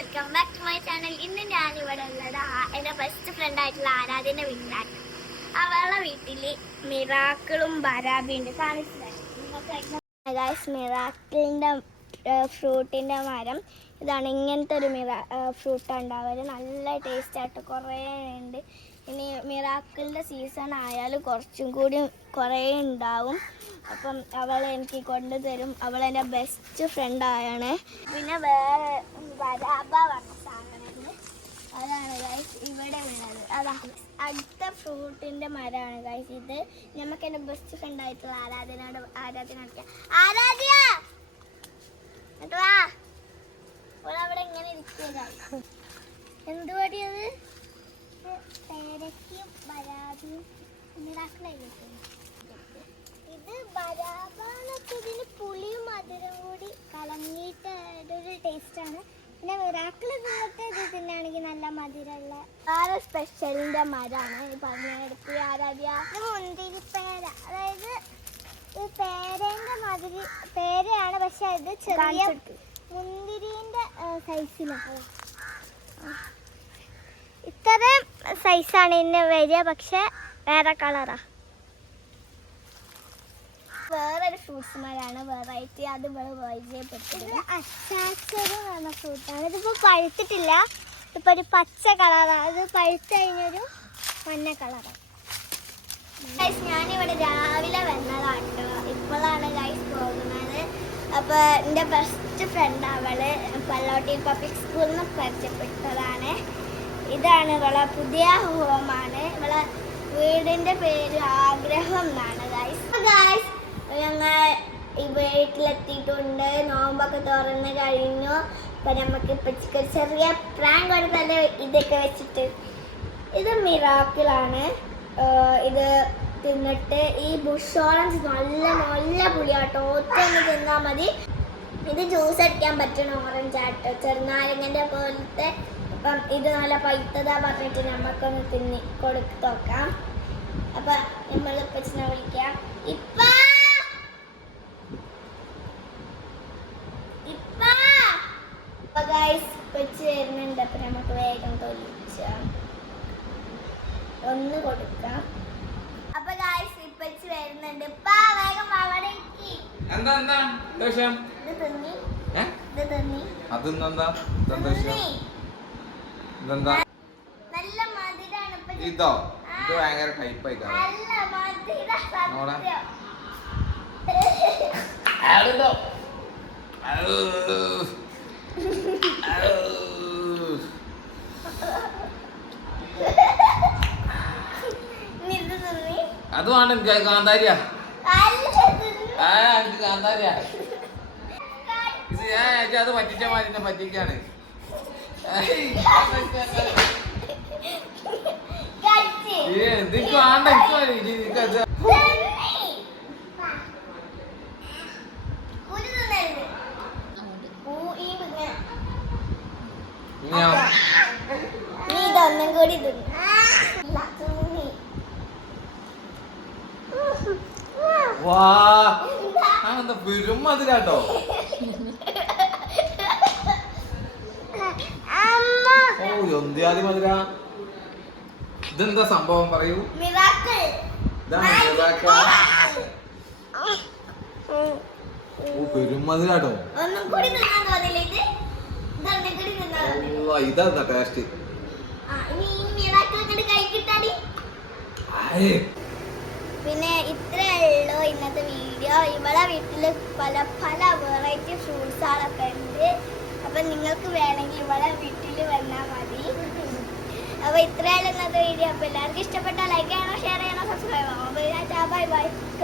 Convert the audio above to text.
Welcome back to my channel. ഇന്ന് ഞാൻ ഇവിടെ ഉള്ളത് എൻ്റെ ബെസ്റ്റ് ഫ്രണ്ട് ആയിട്ടുള്ള ആരാധ്യൻ്റെ വീട്ടിലാണ്. അവളുടെ വീട്ടിൽ മിറാക്കിളും ബരാബിയുണ്ട്. കാണിച്ചു മിറാക്കിളിൻ്റെ ഫ്രൂട്ടിൻ്റെ മരം ഇതാണ്. ഇങ്ങനത്തെ ഒരു ഫ്രൂട്ട് ഉണ്ടാവുക, നല്ല ടേസ്റ്റായിട്ട് കുറേ ഉണ്ട്. ഇനി മിറാക്കിളിൻ്റെ സീസൺ ആയാലും കുറച്ചും കൂടി കുറേ ഉണ്ടാവും. അപ്പം അവൾ എനിക്ക് കൊണ്ടുതരും. അവൾ എൻ്റെ ബെസ്റ്റ് ഫ്രണ്ടായാണ്. പിന്നെ വേറെ ബരാബ പറഞ്ഞ സാധനമുണ്ട്, അതാണ് ഗൈസ് ഇവിടെ ഉള്ളത്. അതാ അടുത്ത ഫ്രൂട്ടിൻ്റെ മരമാണ് ഗൈസ് ഇത്. നമുക്ക് എൻ്റെ ബെസ്റ്റ് ഫ്രണ്ടായിട്ടുള്ള ആരാധ്യനോട് ആരാധ്യ അവിടെ ഇങ്ങനെ ഇരിക്കുക. എന്ത് പടിയത്? പേരയ്ക്കും ബരാബിയും മിറാക്കിളായിരിക്കും. ഇത് ബരാബാന്നൊക്കെ ഇതിന് പുളിയും മധുരം കൂടി കലങ്ങിയിട്ട് ഒരു ടേസ്റ്റാണ്. പിന്നെ മിറാക്കിൾ തിന്നിട്ട് ഇത് തിന്നാണെങ്കിൽ നല്ല മധുരമുള്ള വേറെ സ്പെഷ്യലിൻ്റെ മരമാണ് പറഞ്ഞെടുത്ത് ആരാധ്യ. മുന്തിരിപ്പേര, അതായത് ഈ പേരേൻ്റെ മധുര പേരയാണ്, പക്ഷെ അത് ചെറിയ മുന്തിരിൻ്റെ സൈസിലാണ്. ഇത്രയും സൈസാണ് ഇതിന് വരിക, പക്ഷെ വേറെ കളറാ. വേറൊരു ഫ്രൂട്ട്സ് മരമാണ് വെറൈറ്റി, അത് പരിചയപ്പെട്ടത്. അച്ചാച്ചറി എന്ന് പറഞ്ഞ ഫ്രൂട്ടാണ്. ഇതിപ്പോൾ പഴുത്തിട്ടില്ല, ഇപ്പോൾ ഒരു പച്ച കളറാണ്. അത് പഴുത്ത് കഴിഞ്ഞൊരു മഞ്ഞ കളറാണ്. ഞാനിവിടെ രാവിലെ വന്നതാട്ടോ, ഇപ്പോഴാണ് ഗൈസ് പോകുന്നത്. അപ്പോൾ എൻ്റെ ബെസ്റ്റ് ഫ്രണ്ട് അവള് പല്ലോട്ടി പബ്ലിക് സ്കൂളിൽ നിന്ന് പരിചയപ്പെട്ടതാണ്. ഇതാണ് ഇവളെ പുതിയ ഹോമാണ്. ഇവളെ വീടിൻ്റെ പേര് ആഗ്രഹം എന്നാണ് ഗൈസ്. ഞങ്ങൾ ഈ വീട്ടിലെത്തിയിട്ടുണ്ട്. നോമ്പൊക്കെ തുറന്ന് കഴിഞ്ഞു. അപ്പം നമുക്ക് ഇപ്പം ചെറിയ പ്രാങ്ക് കൊടുത്തത് ഇതൊക്കെ വെച്ചിട്ട്. ഇത് മിറാക്കിളാണ്. ഇത് തിന്നിട്ട് ഈ ബുഷ് ഓറഞ്ച് നല്ല നല്ല പുളിയാട്ടോ, ഒറ്റൊന്ന് തിന്നാൽ മതി. ഇത് ജ്യൂസ് അടിക്കാൻ പറ്റണ ഓറഞ്ച് ആട്ടോ, ചെറുനാരങ്ങൻ്റെ പോലത്തെ. അപ്പം ഇത് നല്ല പഴുത്തതാ പറഞ്ഞിട്ട് നമുക്കൊന്ന് തിന്നി കൊടുത്ത് നോക്കാം. അപ്പം നമ്മൾ ഇപ്പച്ചിനെ വിളിക്കാം. ഇപ്പച്ചി വരുന്നുണ്ട്. അപ്പം നമുക്ക് വേഗം തൊലിച്ച ഒന്ന് കൊടുക്കാം. അപ്പൊ ഗായ്സ് ഇപ്പച്ചി വരുന്നുണ്ട്. വേഗം അവിടെ നല്ല മധുരാണ്. ഇതോ ഇത് ഭയങ്കര ടൈപ്പായിട്ടാണ്. അത് വേണ്ട കാന്താരിയാ, കാന്താരിയാ. ഇത് ഞാൻ അത് പറ്റിച്ച മാതിരി പറ്റിക്കാണ്. നീ ഇതൊന്നും കൂടി പെരും മതിരാട്ടോ. ഓ എന്തിയാതി മധുര. ഇതെന്താ സംഭവം പറയൂ. ഓ പെരും മധുരാട്ടോ. ഇതാ ടേസ്റ്റ്. പിന്നെ ഇത്രേ ഉള്ളൂ ഇന്നത്തെ വീഡിയോ. ഇവിടെ വീട്ടിൽ പല പല വെറൈറ്റി ഫ്രൂട്ട്സുകളൊക്കെ ഉണ്ട്. അപ്പം നിങ്ങൾക്ക് വേണമെങ്കിൽ ഇവിടെ വീട്ടിൽ വന്നാൽ മതി. അപ്പോൾ ഇത്രേ ഉള്ളൂ ഇന്നത്തെ വീഡിയോ. അപ്പോൾ എല്ലാവർക്കും ഇഷ്ടപ്പെട്ടാൽ ലൈക്ക് ചെയ്യണം, ഷെയർ ചെയ്യണം, സബ്സ്ക്രൈബ് ചെയ്യണം. Bye bye.